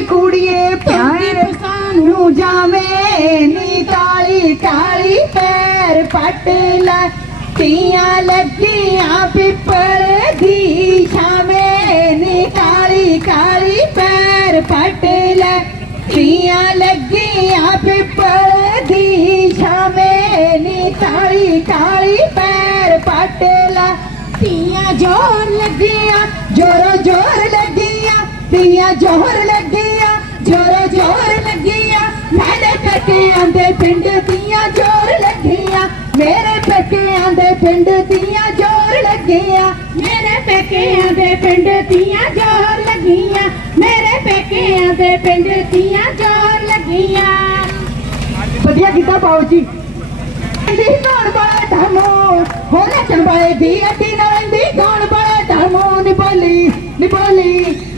ਨੀ ਕੁੜੀਏ ਪਿਆਰ ਸਾਨੂੰ ਜਾਵੇਂ ਨੀ ਕਾਲੀ ਕਾਲੀ ਪੈਰ ਪੱਟ ਲੈ ਤੀਆਂ ਲੱਗੀਆਂ ਪਿੱਪਲ ਦੀ ਛਾਵੇਂ ਨੀ ਕਾਲੀ ਕਾਲੀ ਪੈਰ ਪੱਟ ਲੈ ਤੀਆਂ ਲੱਗੀਆਂ ਪਿੱਪਲ ਦੀ ਛਾਵੇਂ ਨੀ ਕਾਲੀ ਕਾਲੀ ਪੈਰ ਪੱਟ ਲੈ ਤੀਆਂ ਜੋਰ ਲੱਗੀਆਂ, ਜੋਰੋ ਜੋਰ ਜੋਰ ਲੱਗੀਆਂ। ਜੋਰੋ ਮੇਰੇ ਪੇਕਿਆਂ ਦੇ ਪਿੰਡ ਦੀਆਂ ਜੋਰ ਲੱਗੀਆਂ। ਮੇਰੇ ਪੇਕਿਆਂ ਦੇ ਪਿੰਡ ਤੀਆਂ ਜੋਰ ਲੱਗੀਆਂ। ਮੇਰੇ ਪੇਕਿਆਂ ਦੇ ਪਿੰਡ ਤੀਆਂ ਜੋਰ ਲੱਗੀਆਂ। ਮੇਰੇ ਪੇਕਿਆਂ ਦੇ ਪਿੰਡ ਤੀਆਂ ਜੋਰ ਲੱਗੀਆਂ। ਵਧੀਆ ਕੀਤਾ ਪਾਓ ਜੀ। ਦੀ ਕੌਣ ਬੜਾ ਧਮੋ ਹੋ ਨੱਚਣ ਵਾਲੇ ਦੀ ਅੱਡੀ ਨਾ ਰਹਿੰਦੀ ਕੌਣ ਬੜਾ ਧਮੋ ਨੀ ਬੋਲੀ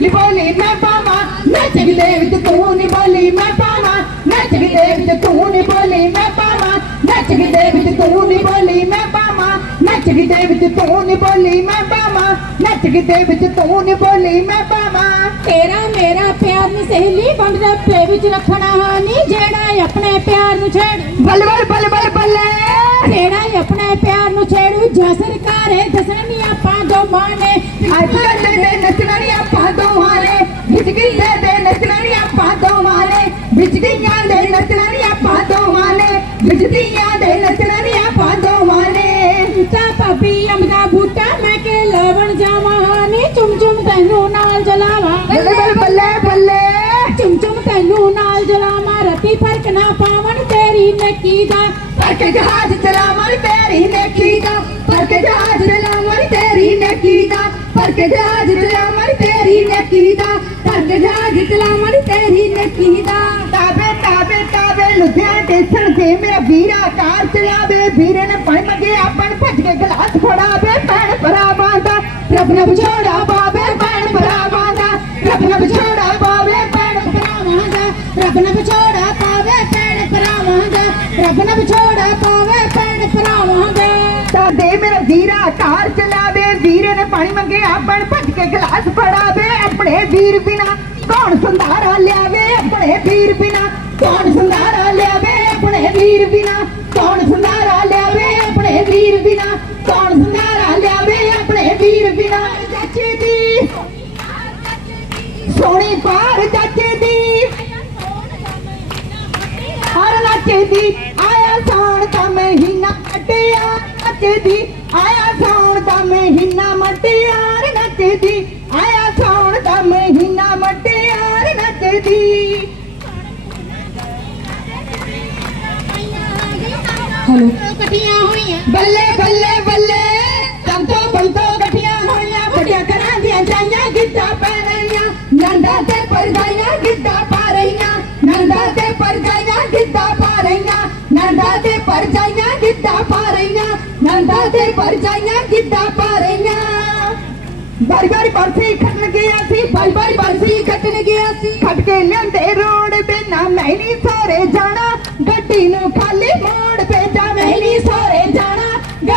ਨੀ ਨੀ ਬੋਲੀ ਮੈਂ ਪਾਵਾਂ ਨੱਚ ਦੇ ਵਿੱਚ ਤੂੰ ਨੀ ਬੋਲੀ ਮੈਂ ਪਾਵਾਂ ਨੱਚ ਦੇ ਵਿੱਚ ਤੂੰ ਨੀ ਬੋਲੀ ਮੈਂ ਪਾਵਾਂ ਨੱਚ ਦੇ ਵਿੱਚ ਤੂੰ ਨੀ ਬੋਲੀ ਮੈਂ ਪਾਵਾਂ ਨੱਚ ਦੇ ਵਿੱਚ ਤੂੰ ਨੀ ਬੋਲੀ ਮੈਂ ਪਾਵਾਂ ਨੱਚ ਦੇ ਵਿੱਚ ਤੂੰ ਨੀ ਬੋਲੀ ਮੈਂ ਪਾਵਾਂ। ਤੇਰਾ ਮੇਰਾ ਪਿਆਰ ਨੀ ਸਹੇਲੀ ਬੰਦ ਦੇ ਪਲੇ ਵਿੱਚ ਰੱਖਣਾ ਨਹੀਂ ਜਿਹੜਾ ਆਪਣੇ ਪਿਆਰ ਨੂੰ ਛੇੜ। ਬੱਲੇ ਬੱਲੇ ਬੱਲੇ ਬੱਲੇ ਬੱਲੇ। ਜਿਹੜਾ ਆਪਣੇ ਪਿਆਰ ਨੂੰ ਛੇੜੂ ਜਾ ਸਰਕਾਰੇ ਦੱਸਣੀ ਆਪਾਂ ਦੋ ਮਾਨੇ ਅੱਜ ਵਿੱਚ ਦੀਆਂ ਦੇ ਨੱਚਣਾ ਨੀ ਆਪਾਂ ਦੋਹਾਂ ਨੇ ਵਿੱਚ ਦੀਆਂ ਦੇ ਨੱਚਣਾ ਨੀ ਆਪਾਂ ਦੋਹਾਂ ਨੇ। ਤਾ ਭਾਬੀ ਅੰਬਦਾ ਬੂਟਾ ਮੈਂ ਕੇ ਲਵਣ ਜਾਵਾਂ ਨੀ ਚੁੰਮ ਚੁੰਮ ਤੈਨੂੰ ਨਾਲ ਜਲਾਵਾਂ। ਬੱਲੇ ਬੱਲੇ ਬੱਲੇ ਬੱਲੇ। ਚੁੰਮ ਚੁੰਮ ਤੈਨੂੰ ਨਾਲ ਜਲਾਵਾਂ ਰਤੀ ਫ਼ਰਕ ਨਾ ਪਾਵਣ ਤੇਰੀ ਨੇਕੀ ਦਾ। ਪਰ ਕੇ ਜਹਾਜ਼ ਚਲਾਵਣ ਤੇਰੀ ਨੇਕੀ ਦਾ। ਪਰ ਕੇ ਜਹਾਜ਼ ਚਲਾਵਣ ਤੇਰੀ ਨੇਕੀ ਦਾ। ਪਰ ਕੇ ਜਹਾਜ਼ ਚਲਾਵਣ ਤੇਰੀ ਨੇਕੀ ਦਾ। ਪਰ ਕੇ ਜਹਾਜ਼ ਚਲਾਵਣ ਤੇਰੀ ਨੇਕੀ ਦਾ। ਲੁਧਿਆਣੇ ਸਟੇਸ਼ਨ ਤੇ ਮੇਰਾ ਵੀਰਾ ਕਾਰ ਚਲਾਵੇ ਵੀਰੇ ਨੇ ਪਾਣੀ ਮੰਗੇ ਆਪਣ ਭੱਜ ਕੇ ਗਲਾਸ ਫੜਾਵੇ ਭੈਣ ਭਰਾਵਾਂ ਦਾ। ਰੱਬ ਨੇ ਵਿਛੋੜਾ ਪਾਵੇ, ਭੈਣ ਭਰਾਵਾਂ ਦਾ। ਰੱਬ ਨੇ ਵਿਛੋੜਾ ਪਾਵੇ, ਭੈਣ ਭਰਾਵਾਂ ਦਾ। ਰੱਬ ਨੇ ਵਿਛੋੜਾ ਪਾਵੇ, ਭੈਣ ਭਰਾਵਾਂ ਦਾ। ਰੱਬ ਨੇ ਵਿਛੋੜਾ ਪਾਵੇ, ਭੈਣ ਭਰਾਵਾਂ ਦਾ। ਸਾਡੇ ਮੇਰਾ ਵੀਰਾ ਕਾਰ ਚਲਾਵੇ ਵੀਰੇ ਨੇ ਪਾਣੀ ਮੰਗੇ ਆਪਣ ਭੱਜ ਕੇ ਗਲਾਸ ਫੜਾਵੇ ਆਪਣੇ ਵੀਰ ਬਿਨਾ ਕੌਣ ਸੰਧਾਰਾ ਲਿਆਵੇ, ਆਪਣੇ ਵੀਰ ਬਿਨਾ ਕੌਣ ਸੰਧਾਰਾ ਲਿਆਵੇ ਆਪਣੇ ਵੀਰ ਬਿਨਾ ਕੌਣ ਸੰਧਾਰਾ ਲਿਆਵੇ ਆਪਣੇ ਵੀਰ ਬਿਨਾ? ਕੌਣ ਸੰਧਾਰਾ ਲਿਆਵੇ ਆਪਣੇ ਵੀਰ ਬਿਨਾ? ਚਾਚੇ ਦੀ। ਸੋਹਣੀ ਪਾਰ ਚਾਚੇ ਦੀ। ਹਰ ਨੱਚਦੀ ਆਇਆ ਸਾਉਣ ਦਾ ਮਹੀਨਾ ਕੱਟਿਆ ਨੱਚਦੀ ਆਇਆ ਸਾਉਣ ਦਾ ਮਹੀਨਾ ਮਟਿਆਰ ਹੋਈਆਂ ਬੱਲੇ ਬੱਲੇ ਬੱਲੇ। ਕੰਤੋ ਬੰਤੋ ਇਕੱਠੀਆਂ ਹੋਈਆਂ, ਵੱਡੀਆਂ ਘਰਾਂ ਦੀਆਂ ਜਾਈਆਂ, ਗਿੱਧਾ ਪਾ ਰਹੀਆਂ। ਨੰਦਾ ਤੇ ਪਰਜਾਈਆਂ ਗਿੱਧਾ ਪਾ ਰਹੀਆਂ। ਨੰਦਾ ਤੇ ਪਰਜਾਈਆਂ ਗਿੱਧਾ ਪਾ ਰਹੀਆਂ। ਨੰਦਾ ਤੇ ਪਰਜਾਈਆਂ ਗਿੱਧਾ ਪਾ ਰਹੀਆਂ। ਨੰਦਾ ਤੇ ਪਰਜਾਈਆਂ ਗਿੱਧਾ ਪਾ ਰਹੀਆਂ। ਬਾਰੀ ਬਾਰੀ ਬਰਸੀ ਖੱਟਣ ਗਿਆ ਸੀ ਬਾਰੀ ਬਾਰੀ ਬਰਸੀ ਖੱਟਣ ਗਿਆ ਸੀ। ਖੱਟ ਕੇ ਲਿਆਂਦੇ ਰੋਡ ਬਿਨਾ ਮੈਂ ਨਹੀਂ ਸਾਰੇ ਜਾਣਾ। ਗੱਡੀ ਨੂੰ ਖਾਲੀ ਮੋੜ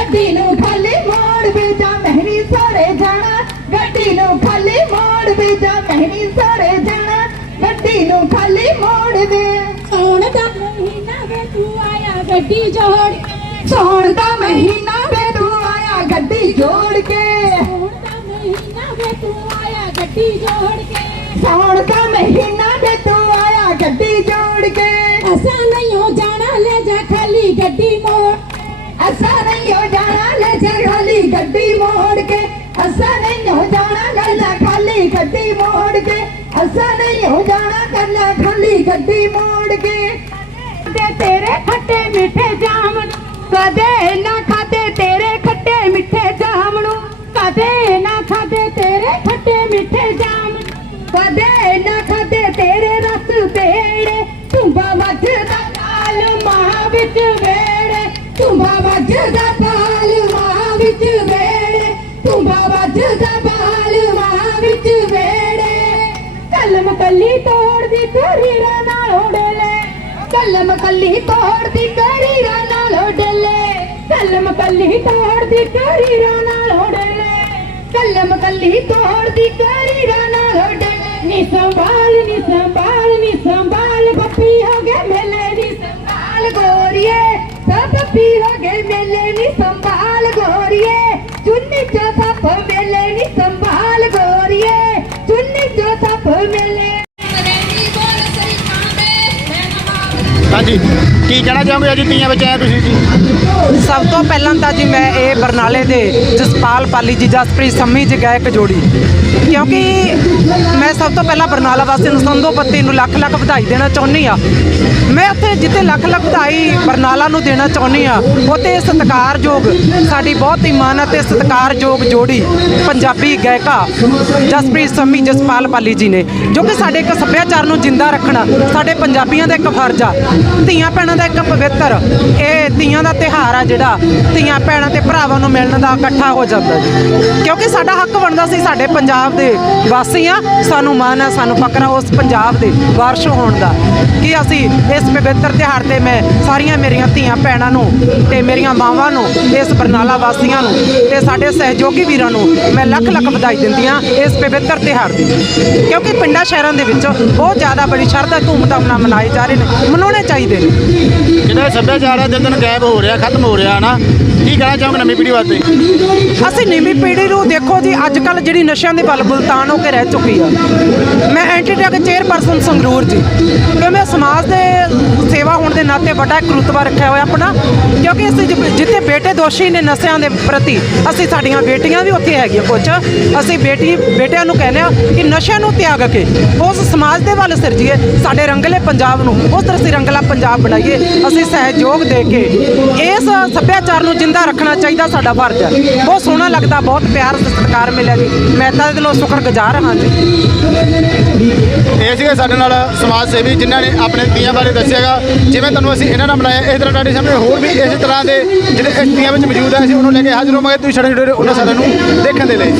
ਗੱਡੀ ਨੂੰ ਖਾਲੀ ਮੋੜ ਭੇਜਾ ਮੈਂ ਨਹੀਂ ਸਾਰੇ ਜਾਣਾ। ਗੱਡੀ ਨੂੰ ਖਾਲੀ ਮੋੜ ਭੇਜਾ ਮੈਂ ਨਹੀਂ ਸਾਰੇ ਜਾਣਾ। ਗੱਡੀ ਨੂੰ ਖਾਲੀ ਮੋੜ ਵੇ। ਸੌਣ ਦਾ ਮਹੀਨਾ ਵੇ ਤੂੰ ਆਇਆ ਗੱਡੀ ਜੋੜ ਸੌਣ ਦਾ ਮਹੀਨਾ ਵੇ ਤੂੰ ਆਇਆ ਗੱਡੀ ਜੋੜ ਕੇ। ਸੌਣ ਦਾ ਮਹੀਨਾ ਵੇ ਤੂੰ ਆਇਆ ਗੱਡੀ ਜੋੜ ਕੇ। ਸੌਣ ਦਾ ਮਹੀਨਾ ਵੇ ਤੂੰ ਆਇਆ ਗੱਡੀ ਜੋੜ ਕੇ। ਅਸਾਂ ਨਹੀਂ ਅਸਾਂ ਨਹੀਂ ਹੋ ਜਾਣਾ ਲੈ ਜਾ ਖਾਲੀ ਗੱਡੀ ਮੋੜ ਕੇ। ਅਸਾਂ ਨਹੀਂ ਹੋ ਜਾਣਾ ਲੈ ਜਾ ਖਾਲੀ ਗੱਡੀ ਮੋੜ ਕੇ। ਅਸਾਂ ਨਹੀਂ ਹੋ ਜਾਣਾ ਕਰ ਲੈ ਖਾਲੀ ਗੱਡੀ ਮੋੜ ਕੇ। ਤੇ ਤੇਰੇ ਖੱਟੇ ਮਿੱਠੇ ਜਾਮਨ ਕਦੇ ਨਾ ਖਾਦੇ ਤੇਰੇ ਖੱਟੇ ਮਿੱਠੇ ਜਾਮਣੂ। ਕਦੇ ਨਾ ਵੱਜਦਾ ਤਾਲ ਵਿੱਚ ਵੇੜੇ ਤੁੰਬਾ ਵੱਜਦਾ ਬਾਲ ਵਿੱਚ ਵੇੜੇ। ਕਲਮ ਕੱਲੀ ਤੋੜਦੀ ਕਰੀਰਾ ਨਾਲ ਓੜਲੇ ਕਲਮ ਕੱਲੀ ਤੋੜਦੀ ਕਰੀਰਾ ਨਾਲ ਓੜਲੇ ਕਲਮ ਕੱਲੀ ਤੋੜਦੀ ਕਰੀਰਾ ਨਾਲ ਓੜਲੇ ਕਲਮ ਕੱਲੀ ਤੋੜਦੀ ਕਰੀਰਾ ਨਾਲ ਓੜਲੇ ਨੀ ਸੰਭਾਲ ਨੀ ਸੰਭਾਲ ਨੀ ਸੰਭਾਲ, ਬੱਪੀ ਹੋ ਗਏ ਮੇਲੇ ਨੀ ਸੰਭਾਲ ਗੋਰੀਏ। ਸਭ ਹੋ ਗਏ ਮੇਲੇ ਨੀ ਸੰਭਾਲ ਗੋਰੀਏ ਚੁੰਨੀ ਚੋ ਸੱਪ ਮੇਲੇ ਨੀ ਸੰਭਾਲ ਹਾਂਜੀ ਕੀ ਕਹਿਣਾ ਚਾਹੋਗੇ ਅੱਜ ਤੀਆਂ ਵਿੱਚ ਆਏ ਤੁਸੀਂ ਜੀ? ਸਭ ਤੋਂ ਪਹਿਲਾਂ ਤਾਂ ਜੀ ਮੈਂ ਇਹ ਬਰਨਾਲੇ ਦੇ ਜਸਪਾਲ ਪਾਲੀ ਜੀ, ਜਸਪ੍ਰੀਤ ਸੰਮੀ ਜੀ ਗਾਇਕ ਜੋੜੀ। ਕਿਉਂਕਿ ਮੈਂ ਸਭ ਤੋਂ ਪਹਿਲਾਂ ਬਰਨਾਲਾ ਵਾਸੀ ਨੂੰ ਸੰਦੋਪਤੀ ਨੂੰ ਲੱਖ ਲੱਖ ਵਧਾਈ ਦੇਣਾ ਚਾਹੁੰਦੀ ਆ ਮੈਂ ਉੱਥੇ ਜਿੱਥੇ ਲੱਖ ਲੱਖ ਵਧਾਈ ਬਰਨਾਲਾ ਨੂੰ ਦੇਣਾ ਚਾਹੁੰਦੀ ਆ ਉੱਥੇ ਸਤਿਕਾਰਯੋਗ, ਸਾਡੀ ਬਹੁਤ ਹੀ ਮਾਨ ਅਤੇ ਸਤਿਕਾਰਯੋਗ ਜੋੜੀ, ਪੰਜਾਬੀ ਗਾਇਕਾ ਜਸਪ੍ਰੀਤ ਸੰਮੀ, ਜਸਪਾਲ ਪਾਲੀ ਜੀ ਨੇ। ਜੋ ਕਿ ਸਾਡੇ ਇੱਕ ਸੱਭਿਆਚਾਰ ਨੂੰ ਜਿੰਦਾ ਰੱਖਣਾ, ਸਾਡੇ ਪੰਜਾਬੀਆਂ ਦਾ ਇੱਕ ਫਰਜ਼ ਆ। ਧੀਆਂ ਭੈਣਾਂ ਦਾ ਇੱਕ ਪਵਿੱਤਰ ਇਹ ਧੀਆਂ ਦਾ ਜਿਹੜਾ ਧੀਆਂ ਭੈਣਾਂ ਤੇ ਭਰਾਵਾਂ ਨੂੰ ਮਿਲਣ ਦਾ ਇਕੱਠਾ ਹੋ ਜਾਂਦਾ ਜੀ। ਕਿਉਂਕਿ ਸਾਡਾ ਹੱਕ ਬਣਦਾ ਸੀ ਸਾਡੇ ਪੰਜਾਬ ਦੇ ਵਾਸੀ ਸਾਨੂੰ ਮਾਣ ਆ ਸਾਨੂੰ ਫਕਰ ਆ ਉਸ ਪੰਜਾਬ ਦੇ ਵਾਰਸ਼ ਹੋਣ ਦਾ। ਕਿ ਅਸੀਂ ਇਸ ਪਵਿੱਤਰ ਤਿਹਾਰ ਤੇ ਮੈਂ ਸਾਰੀਆਂ ਮੇਰੀਆਂ ਧੀਆਂ ਭੈਣਾਂ ਨੂੰ ਤੇ ਮੇਰੀਆਂ ਮਾਵਾਂ ਨੂੰ, ਇਸ ਬਰਨਾਲਾ ਵਾਸੀਆਂ ਨੂੰ ਤੇ ਸਾਡੇ ਸਹਿਯੋਗੀ ਵੀਰਾਂ ਨੂੰ ਮੈਂ ਲੱਖ ਲੱਖ ਵਧਾਈ ਦਿੰਦੀ ਹਾਂ ਇਸ ਪਵਿੱਤਰ ਤਿਹਾਰ ਦੀ। ਕਿਉਂਕਿ ਪਿੰਡਾਂ ਸ਼ਹਿਰਾਂ ਦੇ ਵਿੱਚ ਬਹੁਤ ਜ਼ਿਆਦਾ ਬੜੀ ਸ਼ਰਧਾ ਧੂਮਧਾਮ ਨਾਲ ਮਨਾਏ ਜਾ ਰਹੇ ਨੇ, ਮਨਾਉਣੇ ਚਾਹੀਦੇ ਨੇ। ਜਿਹੜਾ ਸੱਭਿਆਚਾਰ ਹੈ ਦਿਨ ਦਿਨ ਗਾਇਬ ਹੋ ਰਿਹਾ, ਖਤਮ ਹੋ ਰਿਹਾ ਨਾ? ਕੀ ਕਹਿਣਾ ਚਾਹੋਗੇ ਨਵੀਂ ਪੀੜ੍ਹੀ ਵਾਸਤੇ? ਅਸੀਂ ਨਵੀਂ ਪੀੜ੍ਹੀ ਨੂੰ ਦੇਖੋ ਜੀ ਅੱਜ ਕੱਲ ਜਿਹੜੀ ਨਸ਼ਿਆਂ ਦੇ ਬਲ ਬੁਲਤਾਨ ਹੋ ਕੇ ਰਹਿ ਚੁੱਕੀ ਆ। ਮੈਂ ਐਂਟੀ ਚੇਅਰਪਰਸਨ ਸੰਗਰੂਰ ਜੀ ਕਿ ਮੈਂ ਸਮਾਜ ਦੇ ਸੇਵਾ ਹੋਣ ਦੇ ਨਾਤੇ ਵੱਡਾ ਇੱਕ ਰੁਤਬਾ ਰੱਖਿਆ ਹੋਇਆ ਆਪਣਾ, ਕਿਉਂਕਿ ਅਸੀਂ ਜਿੱਥੇ ਬੇਟੇ ਦੋਸ਼ੀ ਨੇ ਨਸ਼ਿਆਂ ਦੇ ਪ੍ਰਤੀ, ਅਸੀਂ ਸਾਡੀਆਂ ਬੇਟੀਆਂ ਵੀ ਉੱਥੇ ਹੈਗੀਆਂ ਕੁਝ ਅਸੀਂ ਬੇਟੀ, ਬੇਟਿਆਂ ਨੂੰ ਕਹਿੰਦੇ ਆ ਕਿ ਨਸ਼ਿਆਂ ਨੂੰ ਤਿਆਗ ਕੇ ਉਸ ਸਮਾਜ ਦੇ ਵੱਲ ਸਿਰਜੀਏ, ਸਾਡੇ ਰੰਗਲੇ ਪੰਜਾਬ ਨੂੰ, ਉਸ ਤਰ੍ਹਾਂ ਅਸੀਂ ਰੰਗਲਾ ਪੰਜਾਬ ਬਣਾਈਏ, ਅਸੀਂ ਸਹਿਯੋਗ ਦੇ ਕੇ ਇਸ ਸੱਭਿਆਚਾਰ ਨੂੰ ਜਿੰਦਾ ਰੱਖਣਾ ਚਾਹੀਦਾ ਸਾਡਾ ਫਰਜ਼ ਹੈ। ਬਹੁਤ ਸੋਹਣਾ ਲੱਗਦਾ, ਬਹੁਤ ਪਿਆਰ ਸਤਿਕਾਰ ਮਿਲਿਆ ਜੀ। ਮੈਂ ਤਾਂ ਦਿਲੋਂ ਸ਼ੁਕਰਗੁਜ਼ਾਰ ਹਾਂ ਜੀ। ਇਹ ਸੀਗੇ ਸਾਡੇ ਨਾਲ ਸਮਾਜ ਸੇਵੀ, ਜਿਨ੍ਹਾਂ ਨੇ ਆਪਣੇ ਤੀਆਂ ਬਾਰੇ ਦੱਸਿਆਗਾ ਜਿਵੇਂ ਤੁਹਾਨੂੰ ਅਸੀਂ ਇਹਨਾਂ ਨਾਲ ਮਿਲਾਇਆ ਇਸ ਤਰ੍ਹਾਂ ਤੁਹਾਡੇ ਸਾਹਮਣੇ ਹੋਰ ਵੀ ਇਸੇ ਤਰ੍ਹਾਂ ਦੇ ਜਿਹੜੇ ਤੀਆਂ ਵਿੱਚ ਮੌਜੂਦ ਹੈ, ਅਸੀਂ ਉਹਨੂੰ ਲੈ ਕੇ ਹਾਜ਼ਰ ਹੋਵਾਂਗੇ। ਤੁਸੀਂ ਸਾਡੇ ਜਿਹੜੇ ਉਹਨਾਂ ਸਾਰਿਆਂ ਨੂੰ ਦੇਖਣ ਦੇ ਲਈ